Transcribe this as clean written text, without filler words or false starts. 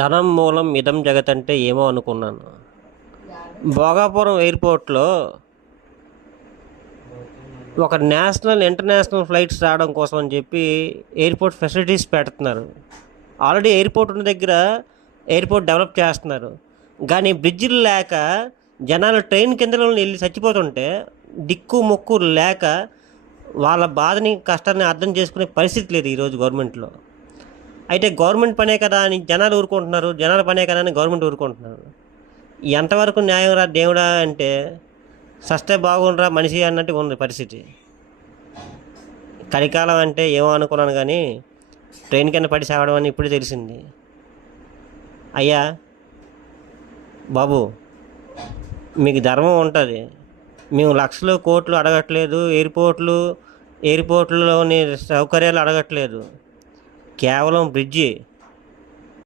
ధనం మూలం ఇదం జగత్ అంటే ఏమో అనుకున్నాను. భోగాపురం ఎయిర్పోర్ట్లో ఒక నేషనల్ ఇంటర్నేషనల్ ఫ్లైట్స్ రావడం కోసం అని చెప్పి ఎయిర్పోర్ట్ ఫెసిలిటీస్ పెడుతున్నారు. ఆల్రెడీ ఎయిర్పోర్ట్ ఉన్న దగ్గర ఎయిర్పోర్ట్ డెవలప్ చేస్తున్నారు. కానీ బ్రిడ్జిలు లేక జనాలు ట్రైన్ కిందలో వెళ్ళి చచ్చిపోతుంటే దిక్కు మొక్కు లేక వాళ్ళ బాధని కష్టాన్ని అర్థం చేసుకునే పరిస్థితి లేదు ఈరోజు గవర్నమెంట్లో. అయితే గవర్నమెంట్ పనే కదా అని జనాలు ఊరుకుంటున్నారు, జనాల పనే కదా అని గవర్నమెంట్ ఊరుకుంటున్నారు. ఎంతవరకు న్యాయం రా దేవుడా అంటే సస్తే బాగుండ్రా మనిషి అన్నట్టు ఉంది పరిస్థితి. కలికాలం అంటే ఏమో అనుకున్నాను కానీ ట్రైన్ కింద పడి సావడం అని ఇప్పుడు తెలిసింది. అయ్యా బాబు, మీకు ధర్మం ఉంటుంది. మేము లక్షలు కోట్లు అడగట్లేదు, ఎయిర్పోర్ట్లోని సౌకర్యాలు అడగట్లేదు. కేవలం బ్రిడ్జి